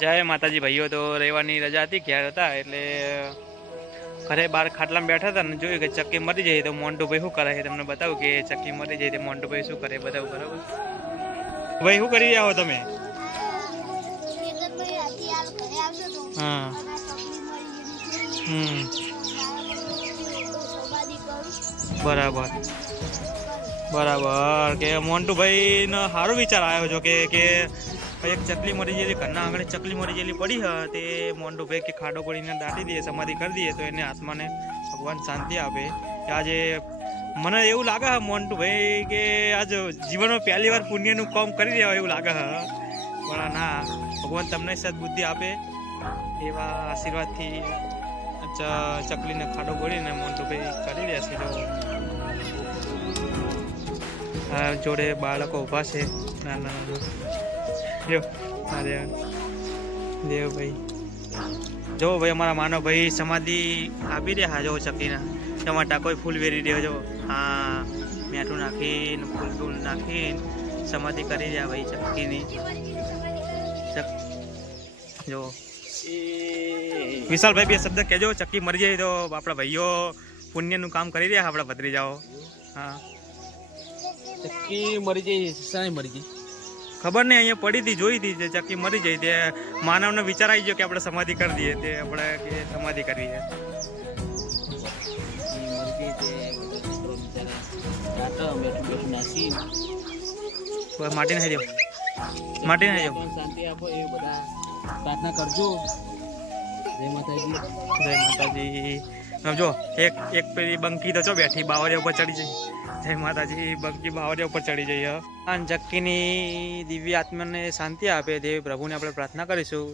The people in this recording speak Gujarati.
જય માતાજી ભાઈઓ, તો રહેવાની રજા હતી, ઘેર હતા એટલે ઘરે બહાર ખાટલામાં બેઠા હતા ને જોયું કે ચક્કી મરી જાય તો મોન્ટુભાઈ શું કરે છે તમને બતાવું કે ચક્કી મરી જાય તો મોન્ટુભાઈ શું કરે બતાવું. બરાબર ભાઈ, શું કરી રહ્યા હો તમે? હા. બરાબર બરાબર. કે મોન્ટુભાઈ નો સારો વિચાર આવ્યો છો કે એક ચકલી મરી ગયેલી, ઘરના આંગણે ચકલી મરી ગયેલી પડી હ તે મોન્ટુભાઈ કે ખાડો કરીને દાટી દઈએ, સમાધિ કરી દઈએ તો એને આત્માને ભગવાન શાંતિ આપે. આજે મને એવું લાગે છે મોન્ટુભાઈ કે આજ જીવનમાં પહેલી વાર પુણ્યનું કામ કરી રહ્યા હોય એવું લાગે છે. પણ ના, ભગવાન તમને સદબુદ્ધિ આપે એવા આશીર્વાદથી ચકલીને ખાડો ગોળીને મોન્ટુભાઈ કરી રહ્યા છે. જોડે બાળકો ઊભા છે નાના નાના. દેવભાઈ જો ભાઈ, અમારા માનવ ભાઈ સમાધિ આપી રહ્યા જો ચકલીના. ટમાટા કોઈ ફૂલ વેરી રહ્યો જો. હા, મીઠું નાખીને ફૂલ નાખીને સમાધિ કરી રહ્યા ભાઈ ચકલીની. જો વિશાલભાઈ બે શબ્દ કહેજો, ચક્કી મરી જાય તો આપણા ભાઈઓ પુણ્યનું કામ કરી રહ્યા આપણા ભત્રીજાઓ. હા, ચક્કી મરી જાય, સારી મરી ગઈ ખબર નહીં, અહીંયા પડી હતી જોઈ હતી ચક્કી મરી જાય તે માનવનો વિચાર આવી ગયો કે આપણે સમાધિ કરી દઈએ, તે આપણે કે સમાધિ કરવી છે. માટી નાખી દો, માટી નાખી દો. શાંતિ આપો એ બધા પ્રાર્થના કરજો. જય માતાજી. જય માતાજી. જો એક પેલી બંકી તો ચો બેઠી બાવરિયા ઉપર ચડી જઈ. જય માતાજી. બંકી બાવરિયા ઉપર ચડી જઈ. ચક્કીની દિવ્ય આત્માને શાંતિ આપે તેવી પ્રભુને આપણે પ્રાર્થના કરીશું.